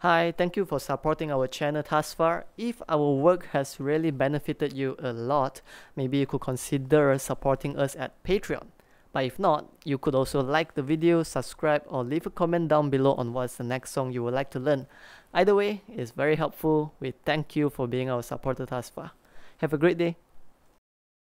Hi, thank you for supporting our channel thus far. If our work has really benefited you a lot, maybe you could consider supporting us at Patreon. But if not, you could also like the video, subscribe, or leave a comment down below on what's the next song you would like to learn. Either way, it's very helpful. We thank you for being our supporter thus far. Have a great day.